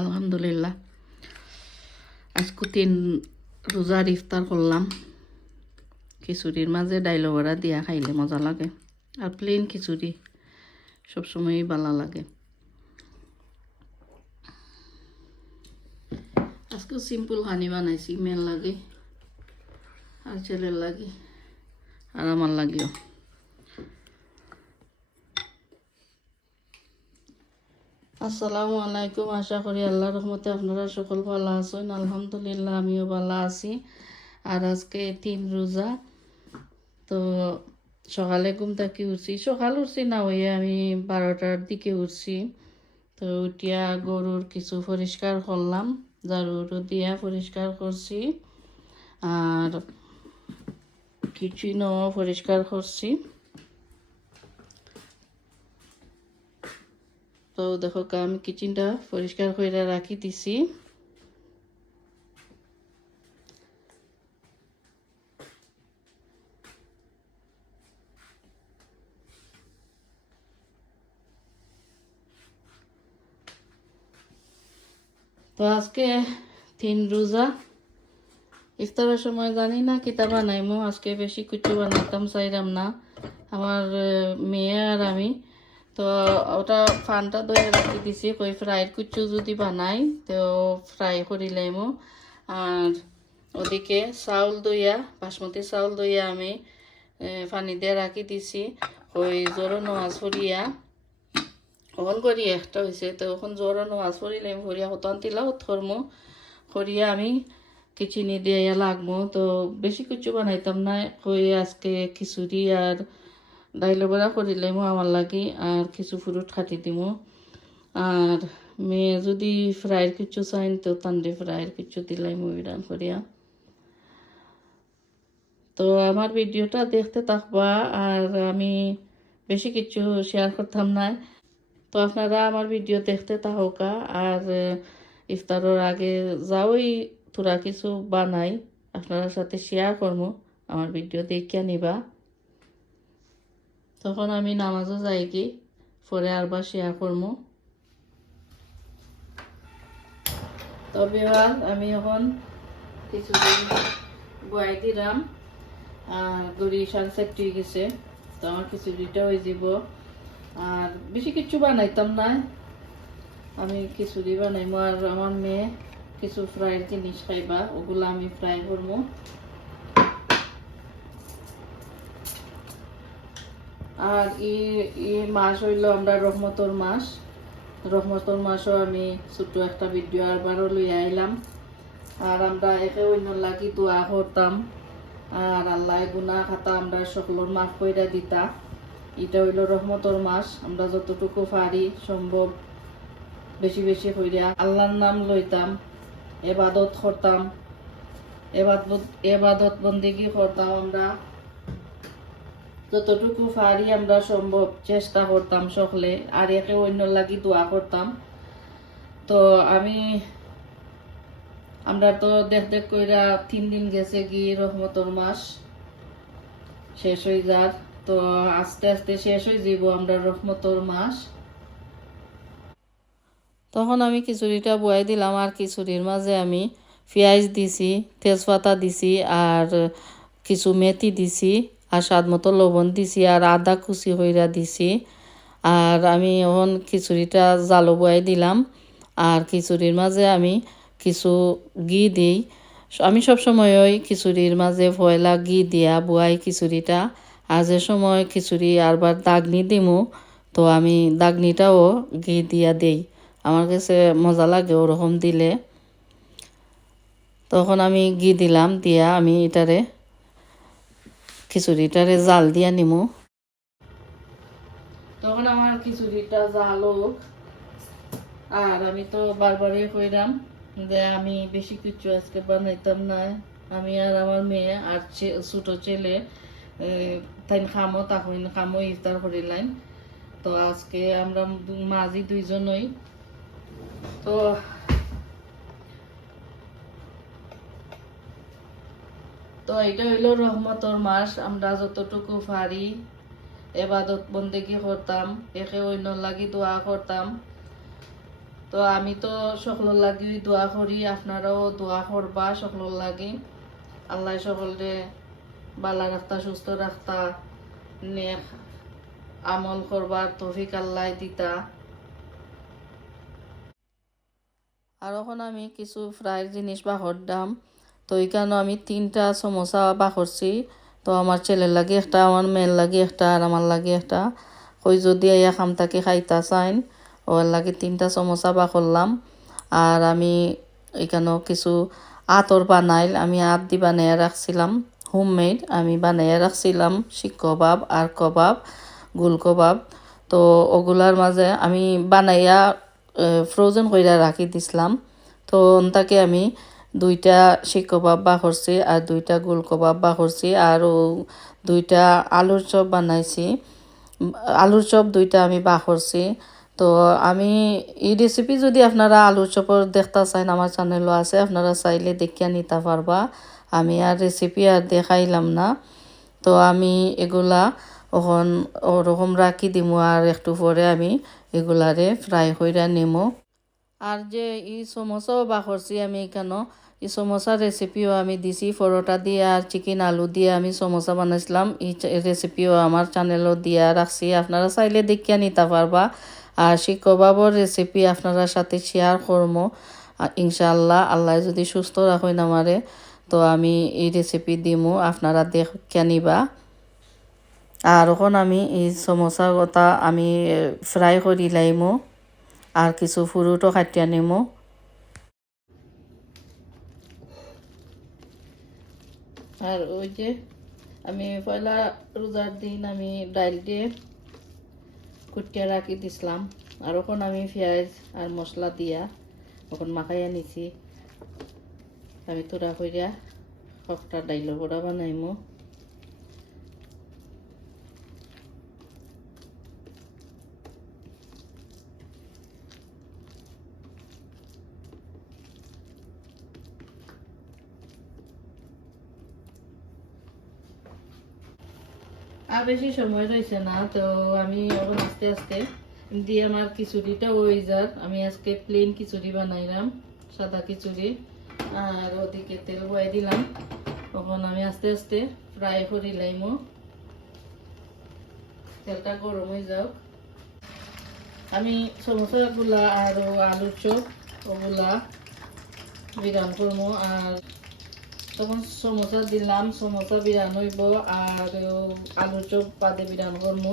আলহামদুলিল্লাহ আজকে 3 রোজার ইফতার করলাম। খিচুড়ির মাঝে ডাইল বড়া দিয়া খাইলে মজা লাগে, আর প্লেন খিচুড়ি সবসময়ই ভালো লাগে। আজকে সিম্পল হানি বানাইছি, মেয়ের লাগে আর ছেলের লাগে আর আমার লাগেও। আসসালামু আলাইকুম, আশা করি আল্লাহর রহমতে আপনারা সকল ভালো আছেন। আলহামদুলিল্লাহ আমিও ভালো আছি। আর আজকে 3 রোজা, তো সকালে ঘুম থেকে উঠছি না হইয়া আমি 12টার দিকে উঠছি। তো উঠিয়া গরুর কিছু পরিষ্কার করলাম, ঝাড়ু দিয়া পরিষ্কার করছি, আর কিচেনও পরিষ্কার করছি। তো দেখো আমি কিচেনটা পরিষ্কার করে রাখি দিছি। তো আজকে 3 রোজা, ইফতারের সময় জানি না কিতা বানাইমো। আজকে বেশি কিছু বানাইতাম চাইলাম না, আমার মেয়ে আর আমি। তো ওটা ফানটা দইয়া রাখি দিছি, কই ফ্রাইড কুচু যদি বানাই তো ফ্রাই করি লাইমো। আর ওদিকে চাউল দইয়া, বাসমতি চাউল দইয়া আমি পানি দিয়ে রাখি দিছি। ওই জোরো নামাজ পড়িয়া ওখান করি একটা হয়েছে, তো ওখান জোরো নামাজ পড়িলাম, পড়িয়া হতান তিলাও ধর্মো করিয়া আমি কিচেনে দিয়ে লাগবো। তো বেশি কিছু বানাইতাম না, কই আজকে খিচুড়ি আর ডাইল বড়া করিলাম আমার লাগি, আর কিছু ফ্রুট খাটি দিব। আর মেয়ে যদি ফ্রাইয়ের কিছু চাইন তো তান্ডে ফ্রাইয়ের কিছু দিলাম রান করিয়া। তো আমার ভিডিওটা দেখতে থাকবা, আর আমি বেশি কিছু শেয়ার করতাম না। তো আপনারা আমার ভিডিও দেখতে থাকা, আর ইফতারের আগে যাওই তোরা কিছু বানাই আপনার সাথে শেয়ার করবো, আমার ভিডিও দেখিয়া নিবা। তখন আমি নামাজও যাই কি পরে আরবার শেয়ার করবো। তবে আমি এখন কিছুদিন বয়াই দিলাম, গড়ি 7:30 গেছে। তো আমার খিচুড়িটা হয়ে যাব। আর বেশি কিছু বানাইতাম না, আমি খিচুড়ি বানাইমো, আর আমার মেয়ে কিছু ফ্রাইড জিনিস খাইবা, ওগুলো আমি ফ্রাই করবো। আর এই মাস হইল আমরা রহমতর মাস। রহমতর মাসও আমি ছোট্ট একটা ভিডিও আরবারও লই আইলাম। আর আমরা একে অন্য লাগি দোয়া করতাম, আর আল্লাহ গুনাহ খাতা আমরা সকলের মাফ কইরা দিতা। এটা হইল রহমতর মাস, আমরা যতটুকু পারি সম্ভব বেশি বেশি কইরা আল্লাহর নাম লইতাম, এবাদত করতাম, এবাদত বন্দেগি করতাম। আমরা যতটুকু পারি আমরা সম্ভব চেষ্টা করতাম সকলে, আর একে অন্য লাগি দোয়া করতাম। তো আমরা তো দেখ কইরা 3 দিন গেছে কি রহমতর মাস শেষ হয়ে যার। তো আস্তে আস্তে শেষ হয়ে যাব আমরা রহমতর মাস। তখন আমি খিচুড়িটা বয়াই দিলাম, আর খিচুড়ির মাঝে আমি পেঁয়াজ দিছি, তেজপাতা দিছি, আর কিছু মেথি দিছি, আর স্বাদ মতো লবণ দিছি, আর আদা কুচি হইরা দিছি। আর আমি এখন খিচুড়িটা জালো বয়াই দিলাম, আর খিচুড়ির মাঝে আমি কিছু ঘি দিই। আমি সবসময় ওই খিচুড়ির মাঝে পয়লা ঘি দিয়া বয়াই খিচুড়িটা। আর যে সময় খিচুড়ি আরবার দাগনি দিমু, তো আমি দাগনিটাও ঘি দিয়া দেই, আমার কাছে মজা লাগে ওরকম দিলে। তখন আমি ঘি দিলাম, দিয়া আমি এটারে খিচুড়িটারে জাল দিয়া নিমু। তখন আমার খিচুড়িটা জাল হোক। আর আমি তো বারবারই কইরাম যে আমি বেশি কিছু আজকে বানাইতাম না। আমি আর আমার মেয়ে আর ছোট ছেলে তাই খামো, তখন খামো ইফতার করিলাম। তো আজকে আমরা মাঝি দুইজনই। তো তো এটা হইল রহমতর মাস, আমরা যতটুকু পারি এবাদত বন্দেগি করতাম, একে অন্য লাগি দোয়া করতাম। তো আমি তো সকলের লাগি দোয়া করি, আপনারাও দোয়া করবা সকলের লাগি। আল্লাহ সকলরে বালা রাখতা, সুস্থ রাখতা, নেক আমল করবার তৌফিক আল্লাহ দিতা। আর এখন আমি কিছু ফ্রাইয়ের জিনিস বাহর দাম। তো এইখানে আমি 3টা সমোসা বাহরছি। তো আমার ছেলের লাগে একটা, আমার মেয়ের লাগে একটা, আর আমার লাগে একটা। ওই যদি আইয়া খামতাকে খাইতা চাইন, ওর লাগে 3টা সমোসা বাহরলাম। আর আমি এখানেও কিছু আতর বানাইল, আমি আত দি বানাইয়া রাখছিলাম, হোমমেড আমি বানাইয়া রাখছিলাম, শিক কবাব আর কবাব, গুল কবাব। তো ওগুলার মাঝে আমি বানাইয়া ফ্রোজেন কইরা রাখি দিছিলাম। তো তাকে আমি 2টা শিক কবাব বাহরছি আর 2টা গুল কবাব বাহরছি, আর 2টা আলুর চপ বানাইছি। আলুর চপ 2টা আমি বাহরছি। তো আমি এই রেসিপি যদি আপনারা আলুর চপর দেখতে চান, আমার চ্যানেলও আছে, আপনারা চাইলে দেখিয়া নিতে পারবা। আমি আর রেসিপি আর দেখাইলাম না। তো আমি এগুলা ওখন ওরকম রাখি দিমু, আর একটু পরে আমি এগুলারে ফ্রাই কইরা নিমু। আর যে এই সমোসাও বাহরছি আমি এখানেও, এই সমোসার রেসিপিও আমি দিছি, পরোটা দিয়ে আর চিকেন আলু দিয়ে আমি সমোসা বানাইছিলাম। এই রেসিপিও আমার চ্যানেলও দিয়া রাখছি, আপনারা চাইলে দেখিয়া নিতে পারবা। আর সেই কবাবর রেসিপি আপনারা সাথে শেয়ার করবো ইনশাআল্লাহ। আল্লাহ যদি সুস্থ রাখেন আমারে, তো আমি এই রেসিপি দিমু, আপনারা দেখিয়া নিবা। আর এখন আমি এই সমোসা গতা আমি ফ্রাই করি লাইমু, আর কিছু ফুরুটও কাটিয়া নিমু। আর ওই যে আমি পয়লা রোজার দিন আমি ডাইল দিয়ে কুটিয়া রাখি দিছিলাম, আর এখন আমি পেঁয়াজ আর মশলা দিয়া এখন মাখাইয়া নিছি। আমি তোরা কইরা সবটা ডাইলের বড়া বানাইমু। আর বেশি সময় রয়েছে না, তো আমি এখন আস্তে আস্তে দিয়ে আমার খিচুড়িটা ওই যার, আমি আজকে প্লেন খিচুড়ি বানাইলাম, সাদা খিচুড়ি। আর ওদিকে তেল বয়ে দিলাম, তখন আমি আস্তে আস্তে ফ্রাই করে লাইমো। তেলটা গরম হয়ে যাও, আমি সমোসাগুলা আর আলুর চপ ওগুলা বিরান করবো। আর তখন সমোসা দিলাম, সমোসা বিরান হইব, আর আলুর চপ বাদে বিরান করবো।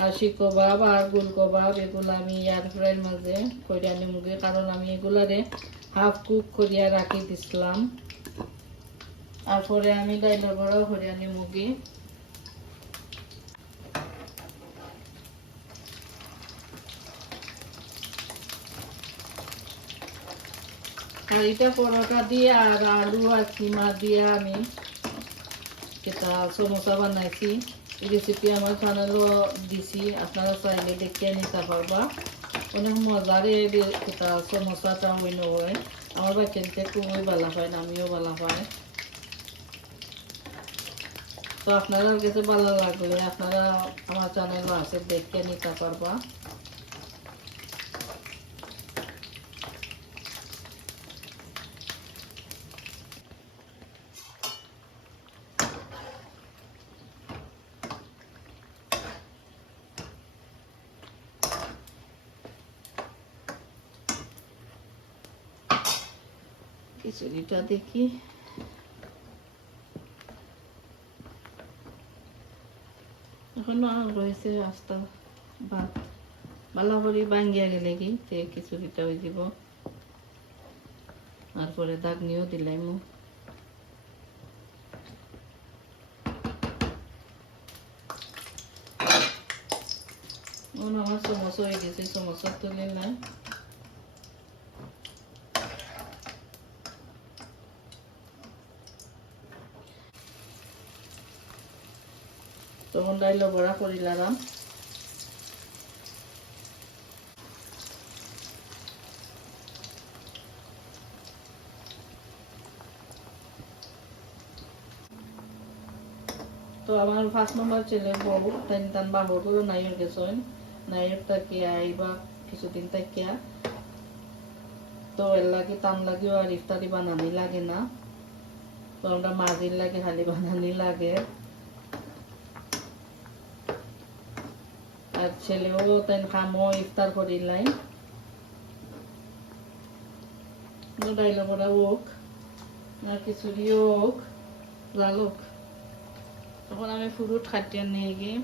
আর শিক কবাব আর গুল কবাব এগুলো আমি এয়ার ফ্রাইয়ের মাঝে করিয়া নিমুগে, কারণ আমি এগুলারে হাফ কুক করিয়া রাখি দিছিলাম। আর পরে আমি ডাইলের বড়াও করিয়া নিমুগে। আর এটা পরোটা দিয়ে আর আলু আর কিমা দিয়ে আমি এটা সমোসা বানাইছি। এই রেসিপি আমার চ্যানেলও দিছি, আপনারা চাইলে দেখিয়ে নিতে পারবা। অনেক মজার এটা সমোসাটা হইন হয়, আমার বাচ্চাতে খুবই ভালো হয়, আমিও ভালো পাই। তো আপনারা কাছে ভালো লাগলে আপনারা আমার চ্যানেলও আছে, দেখিয়ে নিতে পারবা। খিচুড়িটা দেখি, এখনো রয়েছে আস্তা ভাত, ভালো করে ভাঙ্গিয়া গেলে কি খিচুড়িটা হয়ে যাব। তারপরে দাগনিও দিলাম। আমার সমোসা হয়ে গেছে, সমোসা তুলে না তখন ডাইল বড়া করিলাম। তো আমার 5 নম্বর ছেলে বউ তান বাহর করে নাইয়ের গেছেন, নাইয়ের তাকিয়া আইবা কিছুদিন তাকিয়া। তো এর লাগে তাম লাগেও আর ইফতারি বানানি লাগে না, তো আমরা মাঝির লাগে খালি বানানি লাগে। আর ছেলেও তাই খামো ইফতার করিলাই ডাইল বড়া হোক আর খিচুড়িও হোক লাল হোক। তখন আমি ফ্রুট খাটিয়ে নিয়ে গিয়ে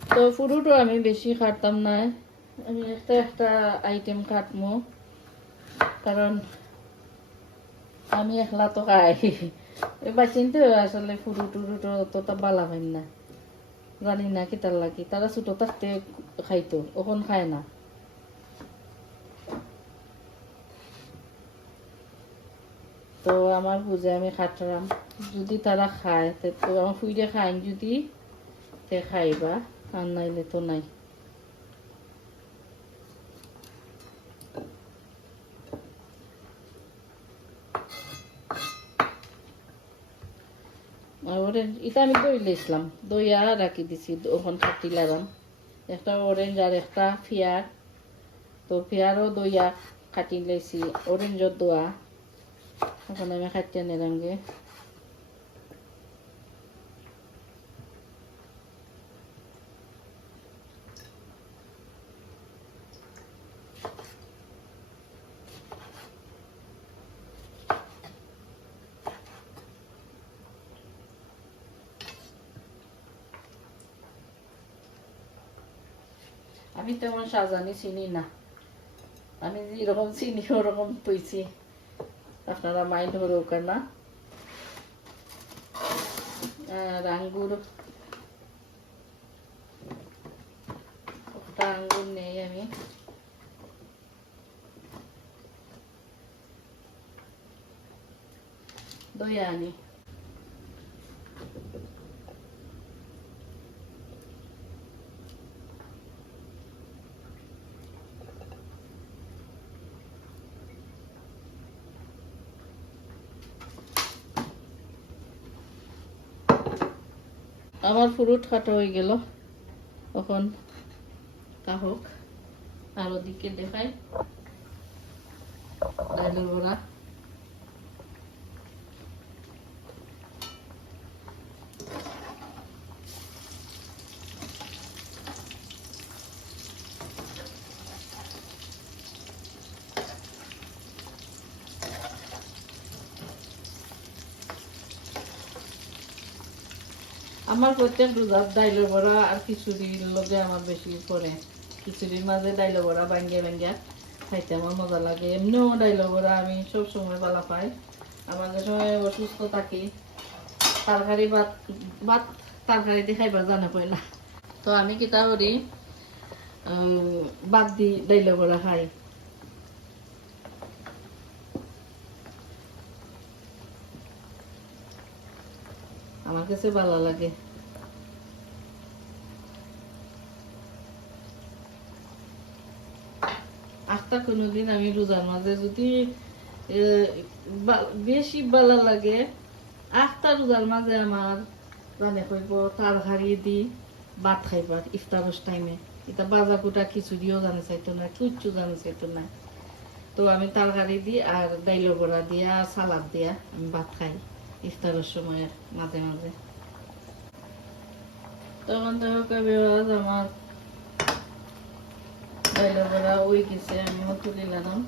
তো ফ্রুটও আমি বেশি খাটতাম না, আমি একটা একটা আইটেম কাটমো, কারণ আমি একলা তো খাই। এবার চিনতে আসলে ফ্রুট টুরুট অতটা বালা হয় না, জানি না কি তার লাগে, তারা ছোট থাকতে খাইতো, ওখন খায় না। তো আমার বুঝে আমি খাটলাম, যদি তারা খায় তো আমার ফুইরে খাইন, যদি তে খাইবা আর নাইলে তো নাই। অরেঞ্জ এটা আমি দই লেছিলাম, দই আর রাখি দিছি, ওখান কাটি লাগাম একটা অরেঞ্জ আর একটা ফিয়ার, তো ফিয়ারও দইয়া কাটি লেছি, অরেঞ্জর দোয়া এখন আমি খাটিয়ে নিলাম গে। আমি তেমন সাজানি চিনি না, আমি যেরকম চিনি ওরকম তৈছি, আপনারা মাইন্ড করুক না। আর আঙ্গুর, একটা আঙ্গুর নেই আমি, দই আনি। আমার ফ্রুট কাটা হয়ে গেল, এখন তা হোক। আর ওদিকে দেখাই ডাইলের বড়া, আমার প্রত্যেক রোজার ডাইলের বড়া আর খিচুড়ির লগে আমার বেশি পড়ে, খিচুড়ির মাঝে ডাইলের বড়া ভাঙ্গিয়া ভাঙ্গিয়া খাইতে আমার মজা লাগে। এমনিও ডাইলের বড়া আমি সব সময় ভালো পাই, আমার যে সময় অসুস্থ থাকি তরকারি ভাত ভাত তরকারি দিয়ে খাইবার জানা পাই না, তো আমি কিতা করি ভাত দি ডাইলের বড়া খাই। আমার কাছে ভালো লাগে। আখটা কোনোদিন আমি রোজার মাঝে যদি বেশি ভালো লাগে, আখটা রোজার মাঝে আমার জানে কইব তরকারি দি ভাত খাইবার ইফতারের টাইমে, এটা বাজা কুটা খিচুড়িও জানে চাইতো না, কিচ্ছু জানে চাইতো না, তো আমি তরকারি দিই আর ডাইলের বড়া দিয়া সালাদ দিয়া আমি ভাত খাই ইফতারের সময় মাঝে মাঝে। তখন দেখো আমার ডাইলের বড়া ওই গেছে, আমিও তুলে নিলাম।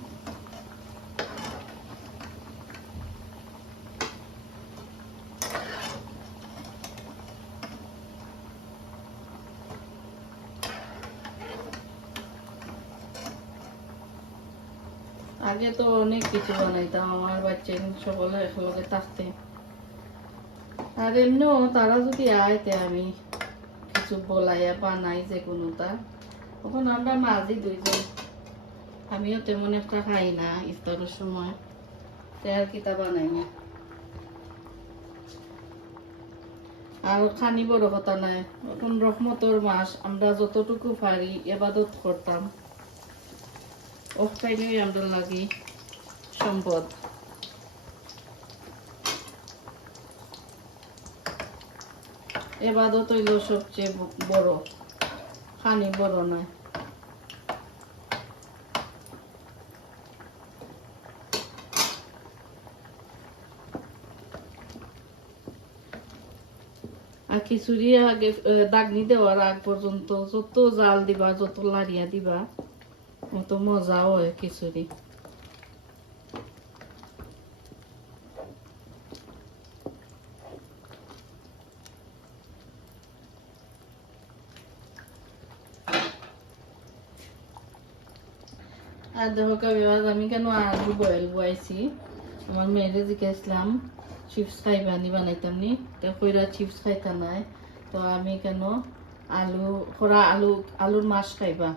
আগে তো অনেক কিছু বানাইতাম, আমার বাচ্চা সকলে একলগে থাকতে, আর এমনিও তারা যদি আইতে আমি কিছু বলাইয়া বানাই যে কোনোটা, তখন আমরা মাঝি দুইজন, আমিও তেমন একটা খাই না ইফতারের সময়, আর কিতা বানাই না। আর খানি বড় কথা নাই, এখন রহমতর মাস, আমরা যতটুকু পারি ইবাদত করতাম, ওটাইলেই আমরা লাগি সম্পদ। ইবাদত হইল সবচেয়ে বড়, খানি বড় নয়। আর খিচুড়ি আগে দাগনি দেওয়ার আগ পর্যন্ত যত জাল দিবা যত লাড়িয়া দিবা অত মজাও হয় খিচুড়ি। আর দেখো কাবিবাজ আমি কেন আলু বয়েল বয়াইছি, আমার মেয়েরে জিজ্ঞাসলাম চিপস খাইবা নি বানাইতাম নি, তো কইরা চিপস খাইতা নাই, তো আমি কেন আলু খরা আলুর মাছ খাইবা,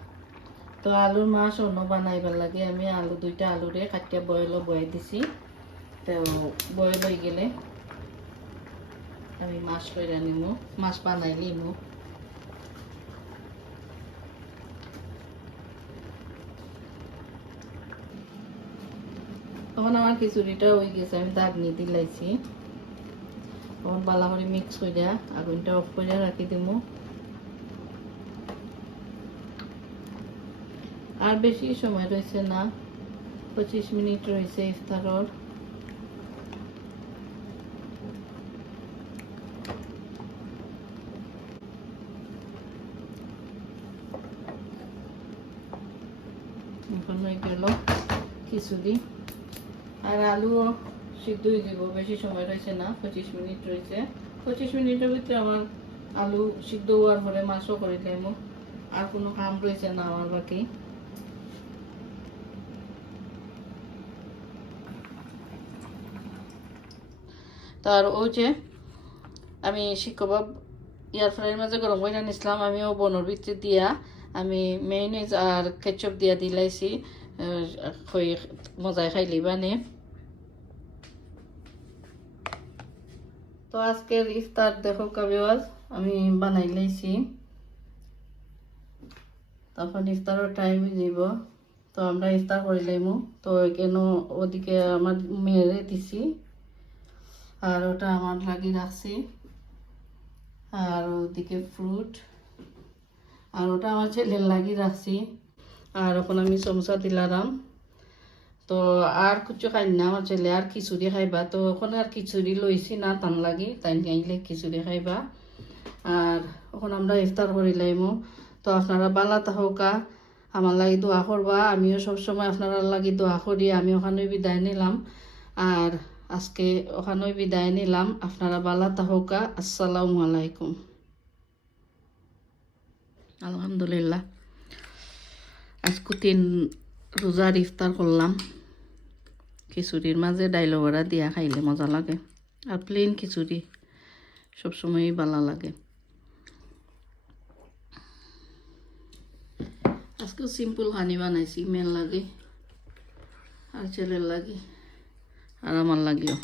তো আলুর মাছ অন্য বানাইবার লাগে আমি আলু দুইটা আলুরে কাটিয়া বয়েলও বয়াই দিছি, তো বয়েল হয়ে গেলে আমি মাছ কইরা নিমু, মাছ বানাই নিমু। তখন আমার খিচুড়িটা হয়ে গেছে, আমি দাগনি দিলাইছি, তখন বালা করে মিক্স কইরা আগুনটা অফ কইরা রাখি দিমু। আর বেশি সময় রয়েছে না, 25 মিনিট রয়েছে ইফতারর। এখন হয়ে গেল খিচুড়ি, আর আলু সিদ্ধ হয়ে যাব, বেশি সময় রয়েছে না, 25 মিনিট রয়েছে। 25 মিনিটের ভিতরে আমার আলু সিদ্ধ হওয়ার পরে মাছও করে দিলাম, আর কোনো কাম রয়েছে না আমার বাকি। তার ওই যে আমি শিক্ষক এয়ার ফ্রাইয়ের মাঝে গরম করে নিয়েছিলাম, আমিও বনর ভিতরে দিয়া আমি মেয়োনিজ আর কেচাপ দিয়া দিলাইছি, মজায় খাইলি বানে। তো আজকের ইফতার দেখো কাবিওয়াজ আমি বানাই লাইছি, তখন ইফতারের টাইম যাব, তো আমরা ইফতার করে লাইমু। তো কেন ওদিকে আমার মেয়েরে দিছি, আর ওটা আমার লাগি রাখছি, আর ওদিকে ফ্রুট, আর ওটা আমার ছেলের লাগি রাখছি, আর ওখানে আমি সমোসা দিলাম। তো আর কিছু খাই না, আমার ছেলে আর খিচুড়ি খাইবা, তো ওখানে আর খিচুড়ি লইছি না তান লাগি, তাই আইলে খিচুড়ি খাইবা। আর ওখানে আমরা ইফতার করি লাইমু। তো আপনারা বালা তাহকা, আমার লাগি দোয়া করবা, আমিও সবসময় আপনারা লাগি দোয়া করি। আমি ওখানে বিদায় নিলাম, আর আজকে ওখানে বিদায় নিলাম। আপনারা বালা তাহকা, আসসালামু আলাইকুম। আলহামদুলিল্লাহ আজকে 3 রোজার ইফতার করলাম, খিচুড়ির মাঝে ডাইল বড়া দিয়া খাইলে মজা লাগে, আর প্লেন খিচুড়ি সবসময়ই ভালো লাগে। আজকে সিম্পল খানি বানাইছি, মেয়ের লাগে আর ছেলের লাগে আর আমার লাগেও।